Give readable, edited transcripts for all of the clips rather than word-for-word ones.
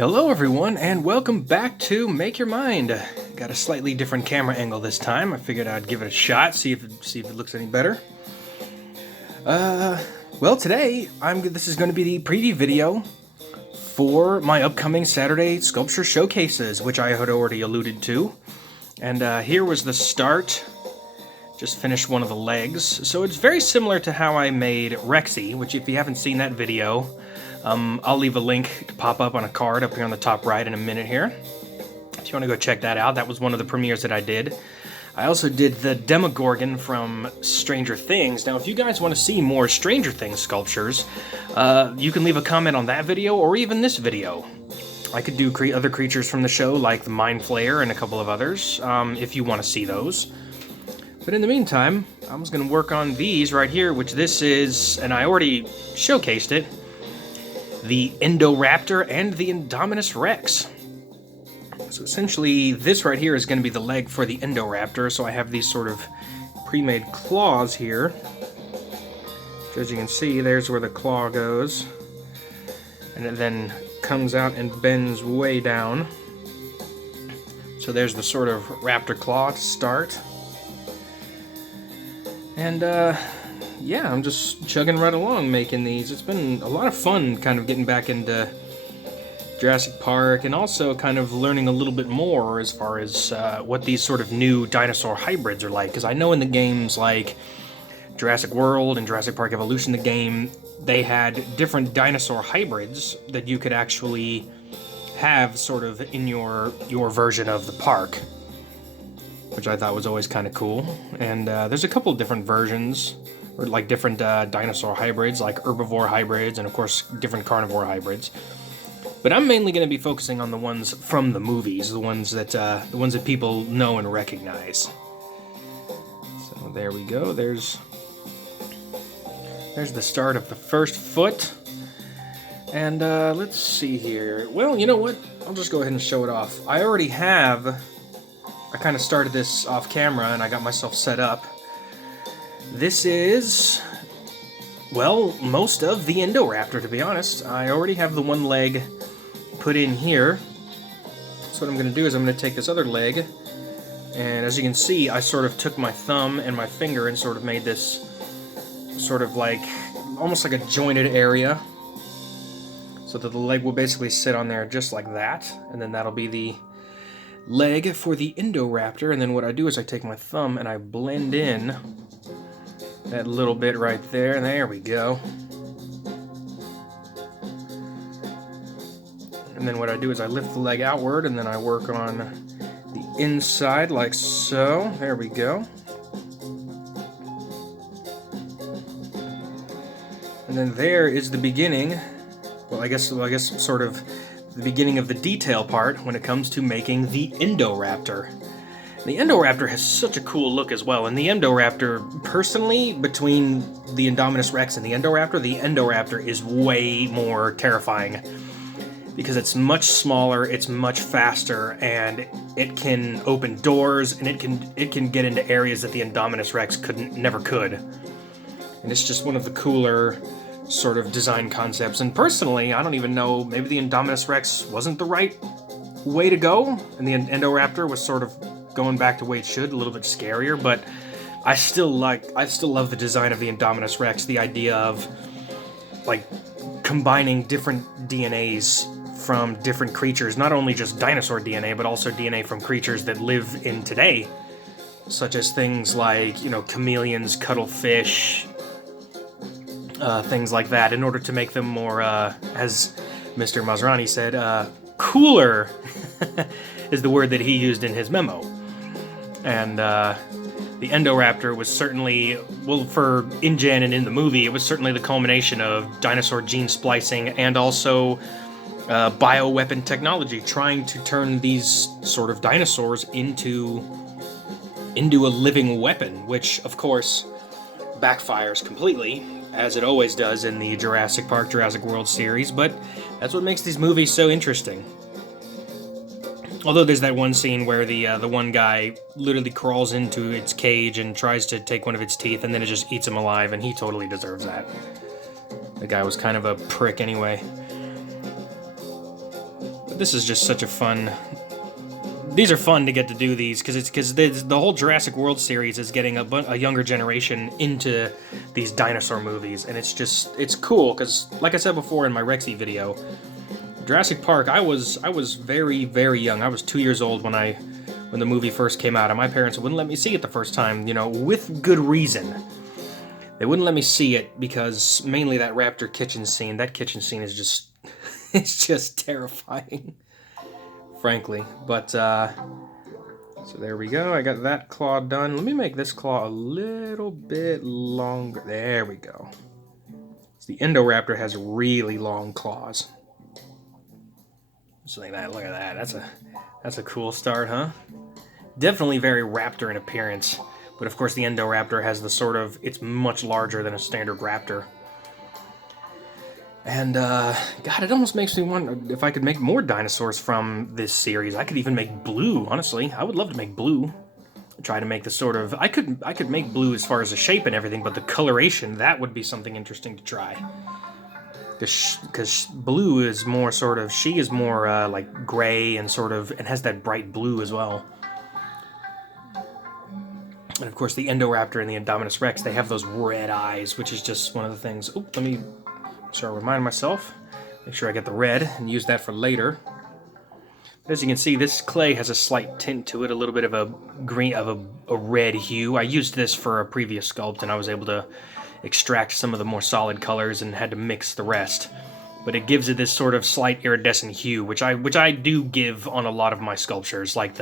Hello everyone, and welcome back to Make Your Mind. Got a slightly different camera angle this time. I figured I'd give it a shot, see if it looks any better. Well, today this is going to be the preview video for my upcoming Saturday sculpture showcases, which I had already alluded to. And here was the start. Just finished one of the legs. So it's very similar to how I made Rexy, which if you haven't seen that video, I'll leave a link to pop up on a card up here on the top right in a minute here. If you want to go check that out, that was one of the premieres that I did. I also did the Demogorgon from Stranger Things. Now, if you guys want to see more Stranger Things sculptures, you can leave a comment on that video or even this video. I could do other creatures from the show, like the Mind Flayer and a couple of others, if you want to see those. But in the meantime, I was going to work on these right here, which this is, and I already showcased it, the Endo Raptor and the Indominus Rex. So essentially, this right here is going to be the leg for the Endo Raptor, so I have these sort of pre-made claws here. So as you can see, there's where the claw goes. And it then comes out and bends way down. So there's the sort of raptor claw to start. And, yeah, I'm just chugging right along making these. It's been a lot of fun kind of getting back into Jurassic Park and also kind of learning a little bit more as far as what these sort of new dinosaur hybrids are like. Because I know in the games like Jurassic World and Jurassic Park Evolution, the game, they had different dinosaur hybrids that you could actually have sort of in your version of the park, which I thought was always kind of cool. And there's a couple different versions, or like different dinosaur hybrids, like herbivore hybrids, and of course different carnivore hybrids. But I'm mainly going to be focusing on the ones from the movies, the ones that people know and recognize. So there we go. There's the start of the first foot. And let's see here. Well, you know what? I'll just go ahead and show it off. I kind of started this off camera and I got myself set up. This is, well, most of the Indoraptor, to be honest. I already have the one leg put in here. So what I'm going to do is I'm going to take this other leg, and as you can see, I sort of took my thumb and my finger and sort of made this sort of like, almost like a jointed area, so that the leg will basically sit on there just like that, and then that'll be the leg for the Indoraptor. And then what I do is I take my thumb and I blend in that little bit right there, and there we go. And then what I do is I lift the leg outward, and then I work on the inside like so. There we go. And then there is the beginning. Well, I guess sort of the beginning of the detail part when it comes to making the Indoraptor. The Indoraptor has such a cool look as well, and the Indoraptor, personally, between the Indominus Rex and the Indoraptor is way more terrifying, because it's much smaller, it's much faster, and it can open doors, and it can get into areas that the Indominus Rex never could. And it's just one of the cooler sort of design concepts. And personally, I don't even know, maybe the Indominus Rex wasn't the right way to go, and the Indoraptor was sort of going back to the way it should, a little bit scarier, but I still love the design of the Indominus Rex, the idea of like combining different DNAs from different creatures, not only just dinosaur DNA, but also DNA from creatures that live in today, such as things like, you know, chameleons, cuttlefish, things like that, in order to make them more, as Mr. Masrani said, cooler is the word that he used in his memo. And the Indoraptor was certainly, well, for InGen and in the movie, it was certainly the culmination of dinosaur gene splicing and also bioweapon technology, trying to turn these sort of dinosaurs into a living weapon, which, of course, backfires completely, as it always does in the Jurassic Park, Jurassic World series, but that's what makes these movies so interesting. Although there's that one scene where the one guy literally crawls into its cage and tries to take one of its teeth, and then it just eats him alive, and he totally deserves that. The guy was kind of a prick anyway. this is just such a fun... These are fun to get to do these, because the whole Jurassic World series is getting a younger generation into these dinosaur movies, and it's cool, because, like I said before in my Rexy video, Jurassic Park, I was very, very young. I was 2 years old when the movie first came out, and my parents wouldn't let me see it the first time, you know, with good reason. They wouldn't let me see it because mainly that Raptor kitchen scene. That kitchen scene is just, it's just terrifying, frankly. But, so there we go. I got that claw done. Let me make this claw a little bit longer. There we go. The Indoraptor has really long claws. Just like that. Look at that. That's a cool start, huh? Definitely very Raptor in appearance. But of course the Indoraptor has the sort of, it's much larger than a standard Raptor. And, God, it almost makes me wonder if I could make more dinosaurs from this series. I could even make Blue, honestly. I would love to make Blue. Try to make the sort of, I could make Blue as far as the shape and everything, but the coloration, that would be something interesting to try. Because Blue is more sort of, she is more, like, gray and sort of, and has that bright blue as well. And of course the Indoraptor and the Indominus Rex, they have those red eyes, which is just one of the things. Oh, let me remind myself. Make sure I get the red and use that for later. As you can see, this clay has a slight tint to it, a little bit of a green, of a red hue. I used this for a previous sculpt, and I was able to extract some of the more solid colors and had to mix the rest. But it gives it this sort of slight iridescent hue, which I do give on a lot of my sculptures, like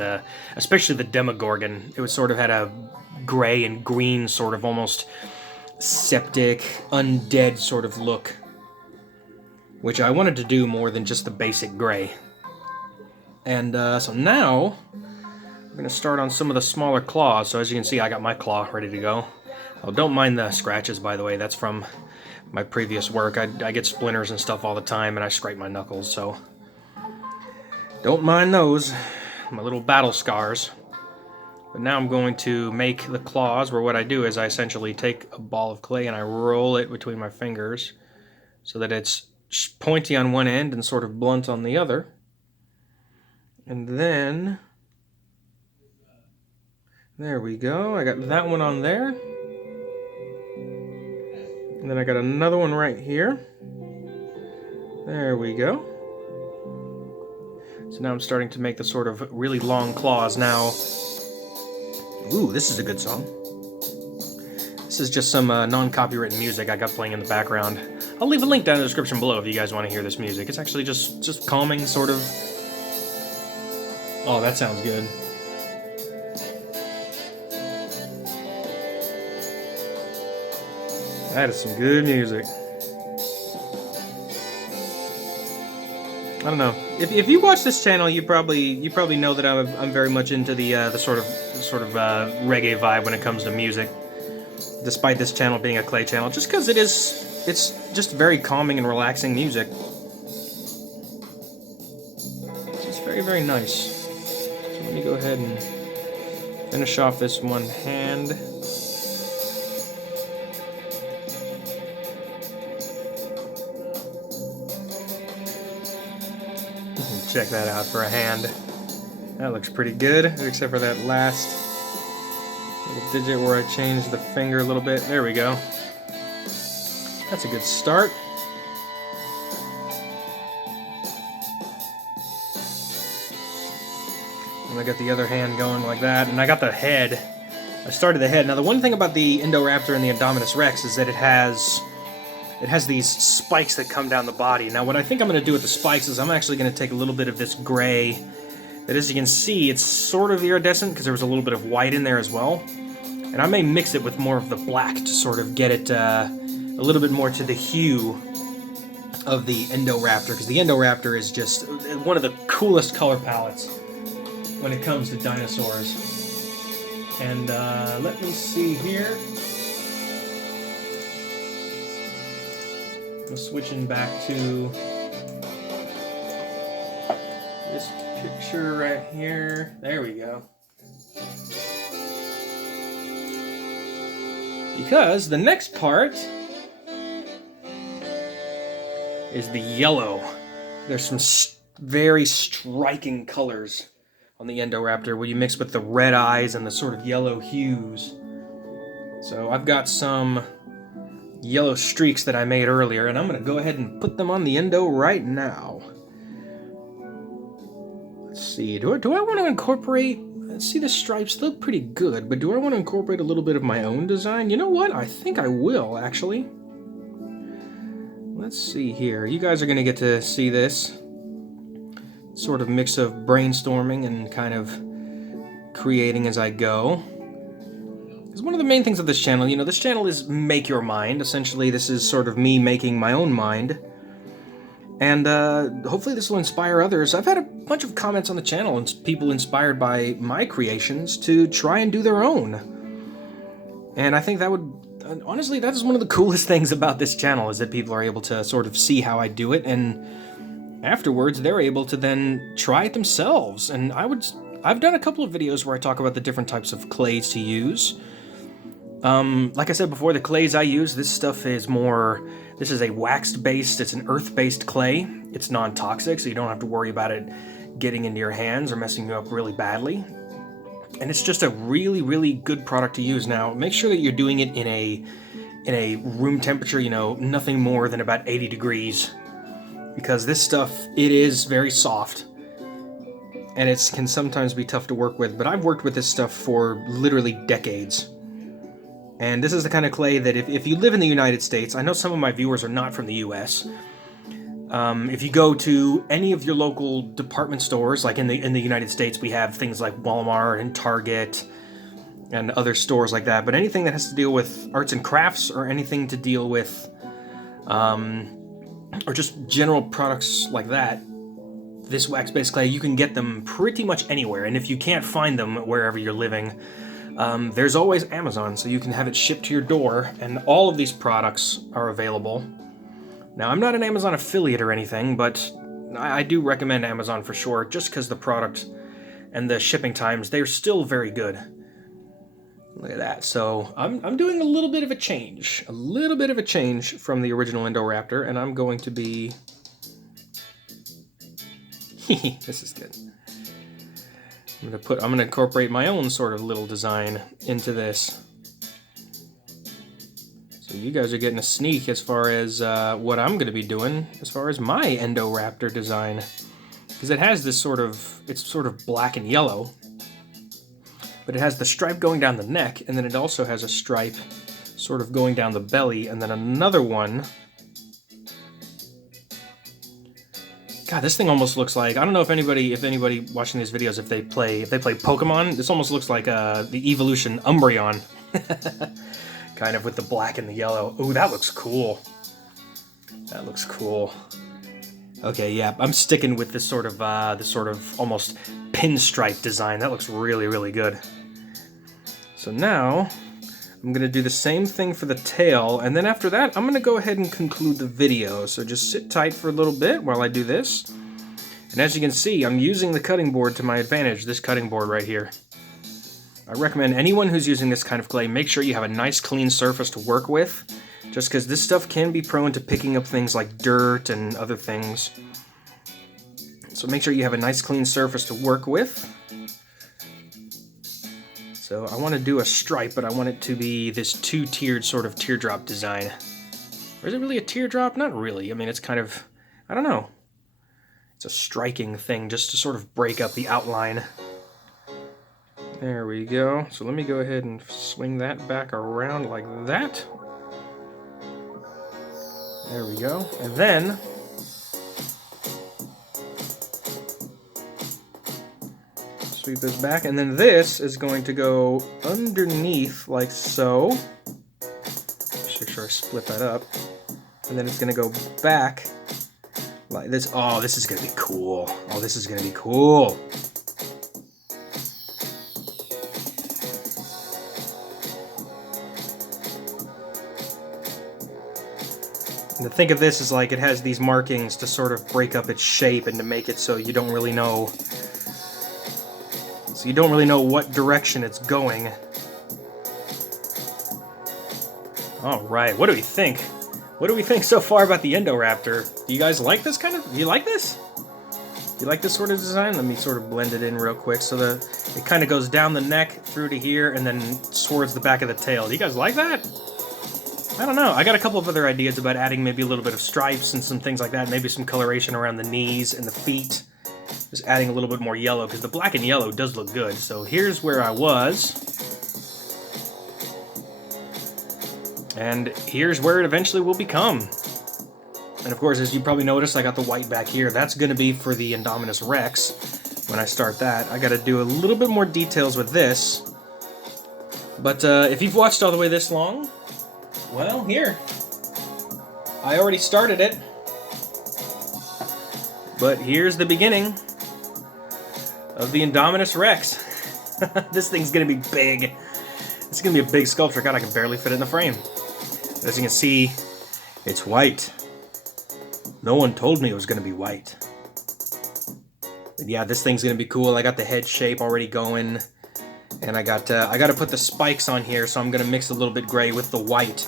especially the Demogorgon. It was sort of had a gray and green sort of almost septic, undead sort of look, which I wanted to do more than just the basic gray. And so now I'm going to start on some of the smaller claws. So as you can see, I got my claw ready to go. Oh, don't mind the scratches, by the way. That's from my previous work. I get splinters and stuff all the time, and I scrape my knuckles, so don't mind those. My little battle scars. But now I'm going to make the claws, where what I do is I essentially take a ball of clay and I roll it between my fingers so that it's pointy on one end and sort of blunt on the other. And then, there we go. I got that one on there. And then I got another one right here. There we go. So now I'm starting to make the sort of really long claws now. Ooh, this is a good song. This is just some non-copywritten music I got playing in the background. I'll leave a link down in the description below if you guys want to hear this music. It's actually just calming, sort of. Oh, that sounds good. That is some good music. I don't know. If you watch this channel, you probably know that I'm very much into the sort of reggae vibe when it comes to music. Despite this channel being a clay channel, just because it's just very calming and relaxing music. It's just very, very nice. So let me go ahead and finish off this one hand. Check that out for a hand. That looks pretty good, except for that last little digit where I changed the finger a little bit. There we go. That's a good start. And I got the other hand going like that, and I got the head. I started the head. Now the one thing about the Indoraptor and the Indominus Rex is that it has these spikes that come down the body. Now what I think I'm going to do with the spikes is I'm actually going to take a little bit of this gray that, as you can see, it's sort of iridescent because there was a little bit of white in there as well. And I may mix it with more of the black to sort of get it a little bit more to the hue of the Indoraptor, because the Indoraptor is just one of the coolest color palettes when it comes to dinosaurs. And let me see here. I'm switching back to this picture right here. There we go. Because the next part is the yellow. There's some very striking colors on the Indoraptor when you mix with the red eyes and the sort of yellow hues. So I've got some yellow streaks that I made earlier, and I'm going to go ahead and put them on the Endo right now. Let's see, do I want to incorporate... See, the stripes look pretty good, but do I want to incorporate a little bit of my own design? You know what? I think I will, actually. Let's see here. You guys are going to get to see this sort of mix of brainstorming and kind of creating as I go. Because one of the main things of this channel, you know, this channel is make your mind. Essentially, this is sort of me making my own mind. And hopefully this will inspire others. I've had a bunch of comments on the channel and people inspired by my creations to try and do their own. And I think that would, honestly, that is one of the coolest things about this channel, is that people are able to sort of see how I do it, and afterwards they're able to then try it themselves. And I've done a couple of videos where I talk about the different types of clays to use. Like I said before, the clays I use, this stuff is more... This is a waxed-based, it's an earth-based clay. It's non-toxic, so you don't have to worry about it getting into your hands or messing you up really badly. And it's just a really, really good product to use. Now, make sure that you're doing it in a room temperature, you know, nothing more than about 80 degrees. Because this stuff, it is very soft. And it can sometimes be tough to work with, but I've worked with this stuff for literally decades. And this is the kind of clay that if you live in the United States, I know some of my viewers are not from the US. If you go to any of your local department stores, like in the United States, we have things like Walmart and Target and other stores like that. But anything that has to deal with arts and crafts, or anything to deal with, or just general products like that, this wax-based clay, you can get them pretty much anywhere. And if you can't find them wherever you're living, there's always Amazon, so you can have it shipped to your door, and all of these products are available. Now, I'm not an Amazon affiliate or anything, but I do recommend Amazon for sure, just because the product and the shipping times, they're still very good. Look at that. So I'm doing a little bit of a change from the original Indoraptor, and I'm going to be... This is good. I'm gonna incorporate my own sort of little design into this. So you guys are getting a sneak as far as what I'm gonna be doing as far as my Indoraptor design. Because it has this sort of, it's sort of black and yellow, but it has the stripe going down the neck, and then it also has a stripe sort of going down the belly, and then another one. God, this thing almost looks like, I don't know if anybody watching these videos, if they play Pokemon, this almost looks like the evolution Umbreon. Kind of with the black and the yellow. Ooh, that looks cool. That looks cool. Okay, yeah, I'm sticking with this sort of almost pinstripe design. That looks really, really good. So now, I'm going to do the same thing for the tail, and then after that, I'm going to go ahead and conclude the video. So just sit tight for a little bit while I do this. And as you can see, I'm using the cutting board to my advantage, this cutting board right here. I recommend anyone who's using this kind of clay, make sure you have a nice clean surface to work with, just because this stuff can be prone to picking up things like dirt and other things. So make sure you have a nice clean surface to work with. So I want to do a stripe, but I want it to be this two-tiered sort of teardrop design. Or is it really a teardrop? Not really. I mean, it's kind of, I don't know. It's a striking thing just to sort of break up the outline. There we go. So let me go ahead and swing that back around like that. There we go. And then sweep this back, and then this is going to go underneath like so. Just make sure I split that up. And then it's going to go back like this. Oh, this is going to be cool. Oh, this is going to be cool. And to think of this as like it has these markings to sort of break up its shape and to make it so you don't really know. So you don't really know what direction it's going. All right, what do we think? What do we think so far about the Indoraptor? Do you guys like this kind of? Do you like this? You like this sort of design? Let me sort of blend it in real quick so that it kind of goes down the neck through to here and then towards the back of the tail. Do you guys like that? I don't know. I got a couple of other ideas about adding maybe a little bit of stripes and some things like that. Maybe some coloration around the knees and the feet. Just adding a little bit more yellow because the black and yellow does look good. So here's where I was. And here's where it eventually will become. And of course, as you probably noticed, I got the white back here. That's going to be for the Indominus Rex. When I start that, I got to do a little bit more details with this. But if you've watched all the way this long, well, here. I already started it. But here's the beginning of the Indominus Rex. This thing's going to be big. It's going to be a big sculpture. God, I can barely fit it in the frame. As you can see, it's white. No one told me it was going to be white. But yeah, this thing's going to be cool. I got the head shape already going. And I got to put the spikes on here, so I'm going to mix a little bit gray with the white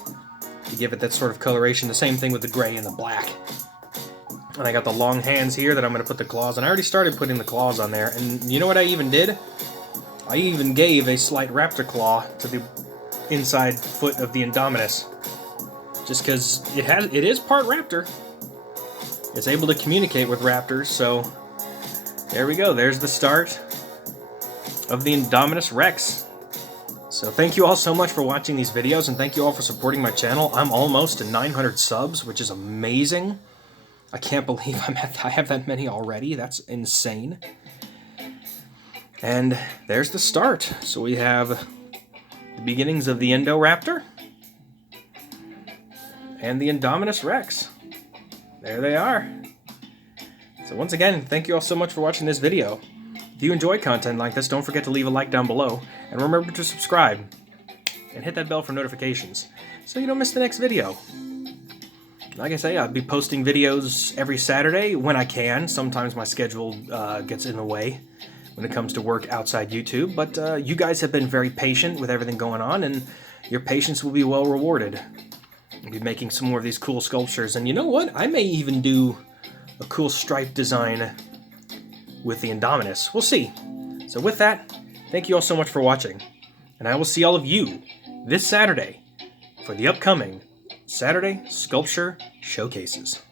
to give it that sort of coloration. The same thing with the gray and the black. And I got the long hands here that I'm going to put the claws on. I already started putting the claws on there. And you know what I even did? I even gave a slight raptor claw to the inside foot of the Indominus. Just because it is part raptor. It's able to communicate with raptors, so there we go. There's the start of the Indominus Rex. So thank you all so much for watching these videos, and thank you all for supporting my channel. I'm almost to 900 subs, which is amazing. I can't believe I have that many already. That's insane. And there's the start. So we have the beginnings of the Endo Raptor and the Indominus Rex. There they are. So once again, thank you all so much for watching this video. If you enjoy content like this, don't forget to leave a like down below, and remember to subscribe, and hit that bell for notifications, so you don't miss the next video. Like I say, I'll be posting videos every Saturday when I can. Sometimes my schedule gets in the way when it comes to work outside YouTube, but you guys have been very patient with everything going on, and your patience will be well rewarded. I'll be making some more of these cool sculptures, and you know what? I may even do a cool stripe design with the Indominus. We'll see. So with that, thank you all so much for watching, and I will see all of you this Saturday for the upcoming Saturday Sculpture Showcases.